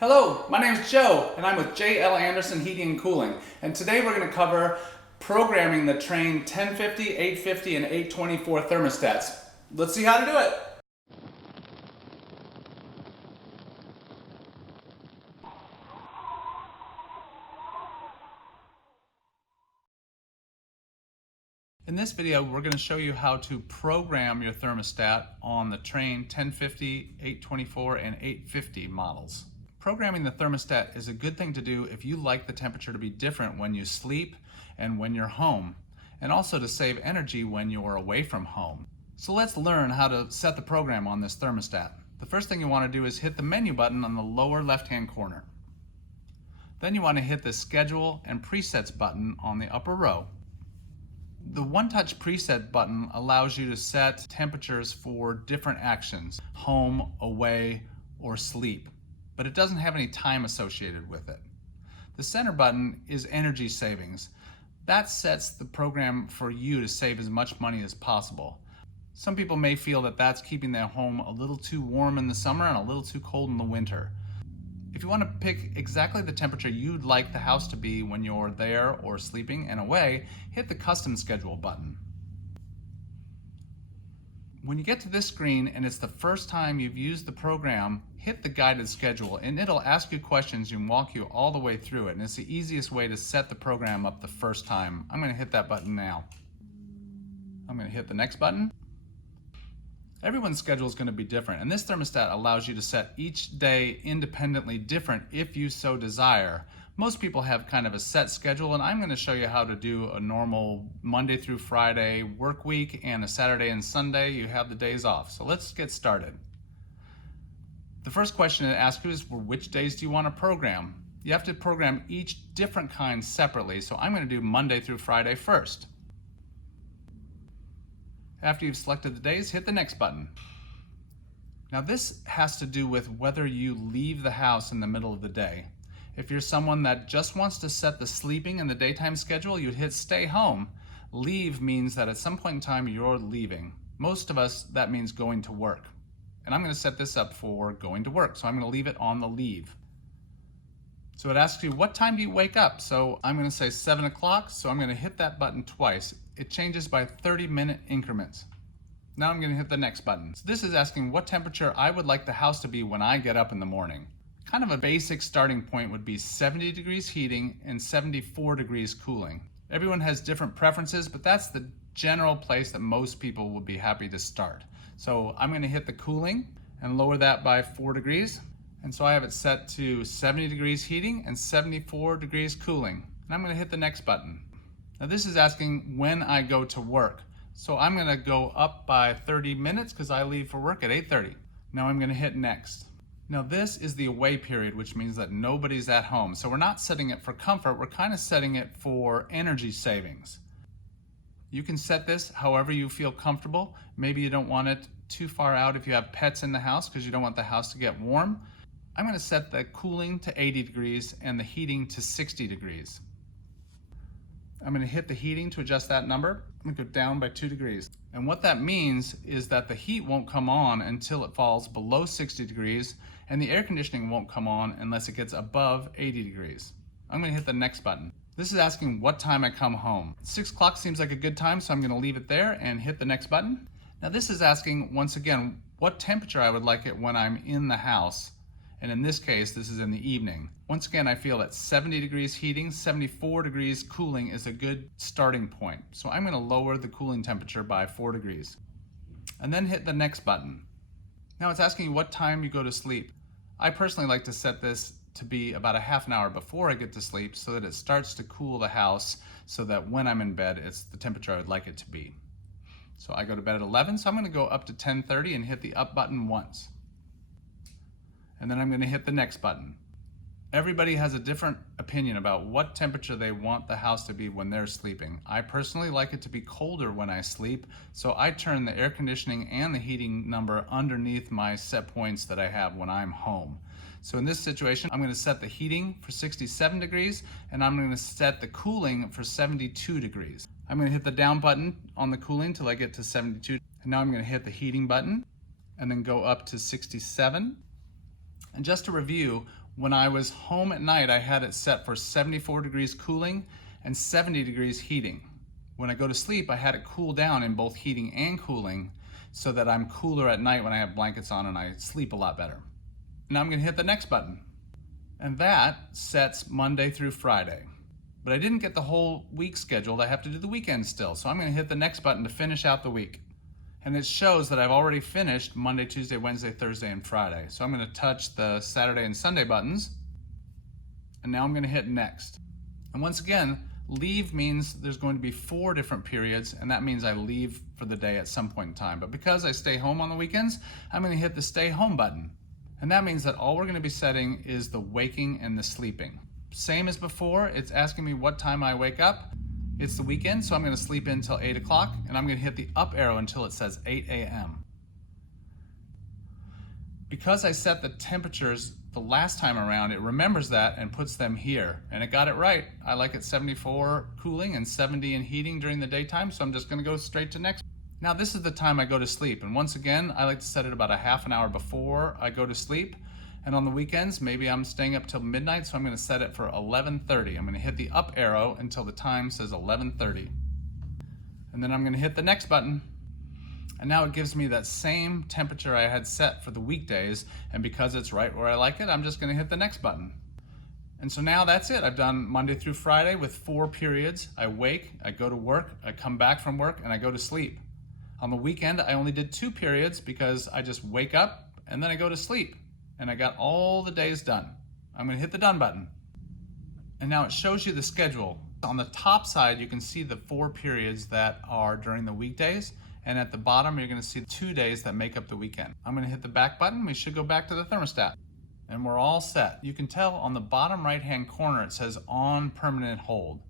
Hello, my name is Joe, and I'm with J.L. Anderson Heating and Cooling. And today we're going to cover programming the Trane 1050, 850, and 824 thermostats. Let's see how to do it. In this video, we're going to show you how to program your thermostat on the Trane 1050, 824, and 850 models. Programming the thermostat is a good thing to do if you like the temperature to be different when you sleep and when you're home, and also to save energy when you're away from home. So let's learn how to set the program on this thermostat. The first thing you want to do is hit the menu button on the lower left-hand corner. Then you want to hit the Schedule and Presets button on the upper row. The one-touch preset button allows you to set temperatures for different actions, home, away, or sleep, but it doesn't have any time associated with it. The center button is energy savings. That sets the program for you to save as much money as possible. Some people may feel that that's keeping their home a little too warm in the summer and a little too cold in the winter. If you want to pick exactly the temperature you'd like the house to be when you're there or sleeping and away, hit the Custom Schedule button. When you get to this screen and it's the first time you've used the program, hit the Guided Schedule and it'll ask you questions and walk you all the way through it, and it's the easiest way to set the program up the first time. I'm going to hit that button now. I'm going to hit the next button. Everyone's schedule is going to be different, and this thermostat allows you to set each day independently different if you so desire. Most people have kind of a set schedule, and I'm going to show you how to do a normal Monday through Friday work week, and a Saturday and Sunday you have the days off. So let's get started. The first question it asks you is, for which days do you want to program? You have to program each different kind separately, so I'm going to do Monday through Friday first. After you've selected the days, hit the next button. Now this has to do with whether you leave the house in the middle of the day. If you're someone that just wants to set the sleeping and the daytime schedule, you'd hit stay home. Leave means that at some point in time you're leaving. Most of us, that means going to work. And I'm going to set this up for going to work, so I'm going to leave it on the leave. So it asks you, what time do you wake up? So I'm going to say 7 o'clock, so I'm going to hit that button twice. It changes by 30-minute increments. Now I'm going to hit the next button. So this is asking what temperature I would like the house to be when I get up in the morning. Kind of a basic starting point would be 70 degrees heating and 74 degrees cooling. Everyone has different preferences, but that's the general place that most people will be happy to start. So I'm going to hit the cooling and lower that by 4 degrees. And so I have it set to 70 degrees heating and 74 degrees cooling. And I'm going to hit the next button. Now this is asking when I go to work. So I'm going to go up by 30 minutes because I leave for work at 8:30. Now I'm going to hit next. Now this is the away period, which means that nobody's at home. So we're not setting it for comfort, we're kind of setting it for energy savings. You can set this however you feel comfortable. Maybe you don't want it too far out if you have pets in the house because you don't want the house to get warm. I'm going to set the cooling to 80 degrees and the heating to 60 degrees. I'm going to hit the heating to adjust that number. I'm going to go down by 2 degrees. And what that means is that the heat won't come on until it falls below 60 degrees, and the air conditioning won't come on unless it gets above 80 degrees. I'm going to hit the next button. This is asking what time I come home. 6 o'clock seems like a good time, so I'm going to leave it there and hit the next button. Now this is asking, once again, what temperature I would like it when I'm in the house. And in this case, this is in the evening. Once again, I feel that 70 degrees heating, 74 degrees cooling is a good starting point. So I'm going to lower the cooling temperature by 4 degrees. And then hit the next button. Now it's asking you what time you go to sleep. I personally like to set this to be about a half an hour before I get to sleep so that it starts to cool the house so that when I'm in bed, it's the temperature I would like it to be. So I go to bed at 11, so I'm going to go up to 10:30 and hit the up button once. And then I'm going to hit the next button. Everybody has a different opinion about what temperature they want the house to be when they're sleeping. I personally like it to be colder when I sleep, so I turn the air conditioning and the heating number underneath my set points that I have when I'm home. So in this situation, I'm going to set the heating for 67 degrees, and I'm going to set the cooling for 72 degrees. I'm going to hit the down button on the cooling till I get to 72. And now I'm going to hit the heating button and then go up to 67. And just to review, When I was home at night, I had it set for 74 degrees cooling and 70 degrees heating. When I go to sleep, I had it cool down in both heating and cooling so that I'm cooler at night when I have blankets on and I sleep a lot better. Now I'm going to hit the next button, and that sets Monday through Friday. But I didn't get the whole week scheduled. I have to do the weekend still. So I'm going to hit the next button to finish out the week. And it shows that I've already finished Monday, Tuesday, Wednesday, Thursday, and Friday. So I'm going to touch the Saturday and Sunday buttons. And now I'm going to hit next. And once again, leave means there's going to be 4 different periods, and that means I leave for the day at some point in time. But because I stay home on the weekends, I'm going to hit the stay home button. And that means that all we're going to be setting is the waking and the sleeping. Same as before, it's asking me what time I wake up. It's the weekend, so I'm going to sleep in until 8 o'clock, and I'm going to hit the up arrow until it says 8 a.m. Because I set the temperatures the last time around, it remembers that and puts them here, and it got it right. I like it 74 cooling and 70 in heating during the daytime, so I'm just going to go straight to next. Now this is the time I go to sleep, and once again, I like to set it about a half an hour before I go to sleep. And on the weekends, maybe I'm staying up till midnight, so I'm going to set it for 11:30. I'm going to hit the up arrow until the time says 11:30. And then I'm going to hit the next button. And now it gives me that same temperature I had set for the weekdays, and because it's right where I like it, I'm just going to hit the next button. And so now that's it. I've done Monday through Friday with 4 periods. I wake, I go to work, I come back from work, and I go to sleep. On the weekend, I only did 2 periods because I just wake up and then I go to sleep. And I got all the days done. I'm going to hit the done button. And now it shows you the schedule. On the top side, you can see the 4 periods that are during the weekdays. And at the bottom, you're going to see 2 days that make up the weekend. I'm going to hit the back button. We should go back to the thermostat. And we're all set. You can tell on the bottom right-hand corner, it says on permanent hold.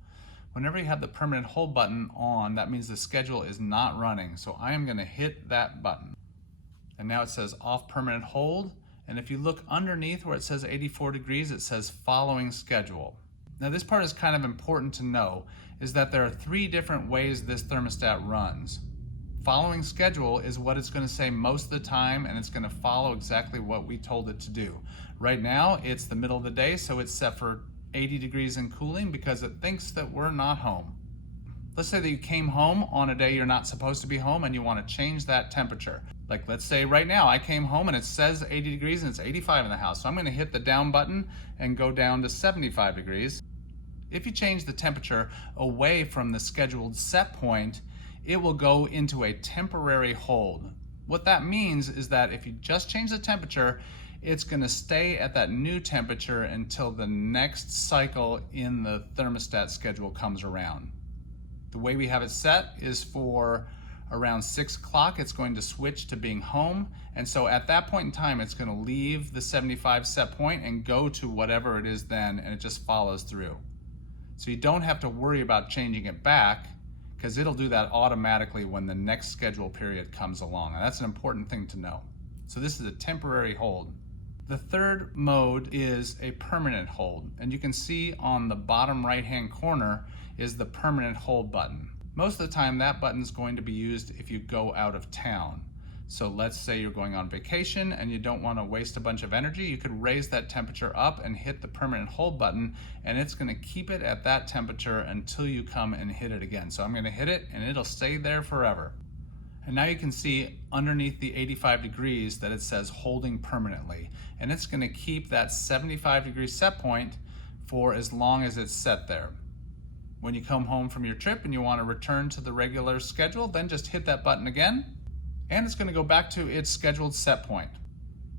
Whenever you have the permanent hold button on, that means the schedule is not running. So I am going to hit that button. And now it says off permanent hold. And if you look underneath where it says 84 degrees, it says following schedule. Now this part is kind of important to know, is that there are 3 different ways this thermostat runs. Following schedule is what it's going to say most of the time, and it's going to follow exactly what we told it to do. Right now, it's the middle of the day, so it's set for 80 degrees in cooling because it thinks that we're not home. Let's say that you came home on a day you're not supposed to be home and you want to change that temperature. Like let's say right now I came home and it says 80 degrees and it's 85 in the house. So I'm going to hit the down button and go down to 75 degrees. If you change the temperature away from the scheduled set point, it will go into a temporary hold. What that means is that if you just change the temperature, it's going to stay at that new temperature until the next cycle in the thermostat schedule comes around. The way we have it set is for around 6 o'clock, it's going to switch to being home. And so at that point in time, it's going to leave the 75 set point and go to whatever it is then, and it just follows through. So you don't have to worry about changing it back because it'll do that automatically when the next schedule period comes along. And that's an important thing to know. So this is a temporary hold. The third mode is a permanent hold. And you can see on the bottom right-hand corner is the permanent hold button. Most of the time that button is going to be used if you go out of town. So let's say you're going on vacation and you don't want to waste a bunch of energy, you could raise that temperature up and hit the permanent hold button, and it's going to keep it at that temperature until you come and hit it again. So I'm going to hit it and it'll stay there forever. And now you can see underneath the 85 degrees that it says holding permanently, and it's going to keep that 75 degree set point for as long as it's set there. When you come home from your trip and you want to return to the regular schedule, then just hit that button again, and it's going to go back to its scheduled set point.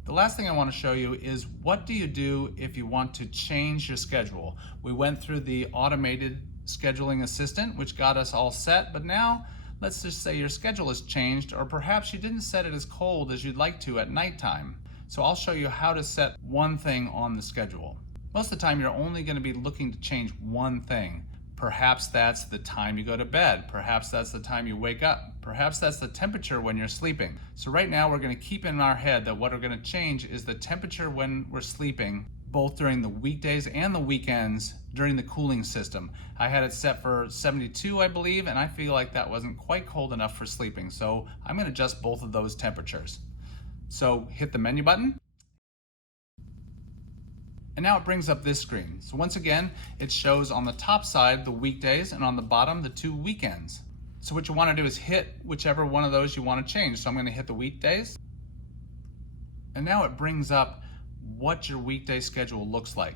The last thing I want to show you is what do you do if you want to change your schedule. We went through the automated scheduling assistant, which got us all set, but now let's just say your schedule has changed, or perhaps you didn't set it as cold as you'd like to at nighttime. So I'll show you how to set one thing on the schedule. Most of the time you're only going to be looking to change one thing. Perhaps that's the time you go to bed. Perhaps that's the time you wake up. Perhaps that's the temperature when you're sleeping. So right now we're going to keep in our head that what we're going to change is the temperature when we're sleeping, both during the weekdays and the weekends during the cooling system. I had it set for 72, I believe, and I feel like that wasn't quite cold enough for sleeping. So I'm going to adjust both of those temperatures. So hit the menu button. And now it brings up this screen. So once again, it shows on the top side the weekdays and on the bottom the 2 weekends. So what you want to do is hit whichever one of those you want to change. So I'm going to hit the weekdays. And now it brings up what your weekday schedule looks like.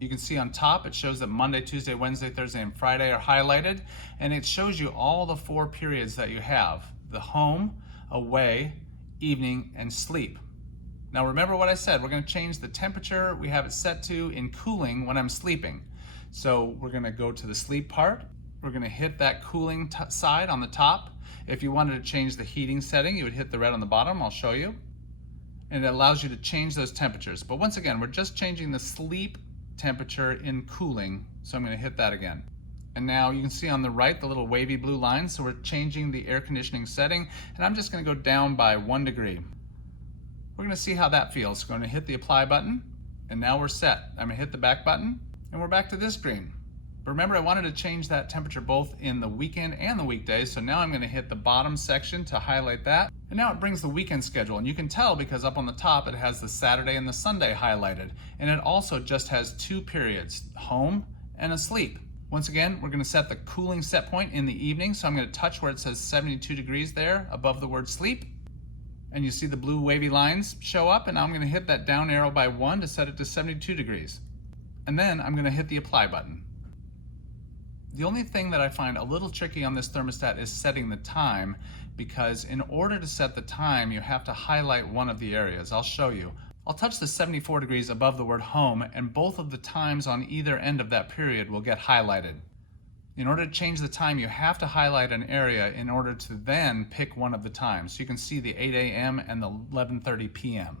You can see on top it shows that Monday, Tuesday, Wednesday, Thursday, and Friday are highlighted, and it shows you all the 4 periods that you have: the home, away, evening, and sleep. Now remember what I said, we're going to change the temperature we have it set to in cooling when I'm sleeping. So we're going to go to the sleep part. We're going to hit that cooling side on the top. If you wanted to change the heating setting, you would hit the red on the bottom. I'll show you. And it allows you to change those temperatures. But once again, we're just changing the sleep temperature in cooling. So I'm going to hit that again. And now you can see on the right the little wavy blue line. So we're changing the air conditioning setting. And I'm just going to go down by 1 degree. We're going to see how that feels. We're going to hit the apply button, and now we're set. I'm going to hit the back button, and we're back to this screen. But remember, I wanted to change that temperature both in the weekend and the weekdays, so now I'm going to hit the bottom section to highlight that. And now it brings the weekend schedule, and you can tell because up on the top it has the Saturday and the Sunday highlighted, and it also just has 2 periods, home and asleep. Once again, we're going to set the cooling set point in the evening, so I'm going to touch where it says 72 degrees there above the word sleep. And you see the blue wavy lines show up, and now I'm going to hit that down arrow by 1 to set it to 72 degrees. And then I'm going to hit the apply button. The only thing that I find a little tricky on this thermostat is setting the time, because in order to set the time you have to highlight one of the areas. I'll show you. I'll touch the 74 degrees above the word home, and both of the times on either end of that period will get highlighted. In order to change the time, you have to highlight an area in order to then pick one of the times. So you can see the 8 a.m. and the 11:30 p.m.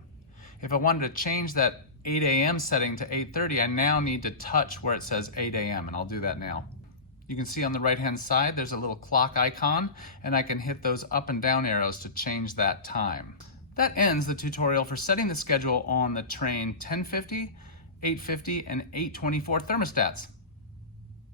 If I wanted to change that 8 a.m. setting to 8:30, I now need to touch where it says 8 a.m. and I'll do that now. You can see on the right-hand side there's a little clock icon, and I can hit those up and down arrows to change that time. That ends the tutorial for setting the schedule on the Trane 1050, 850, and 824 thermostats.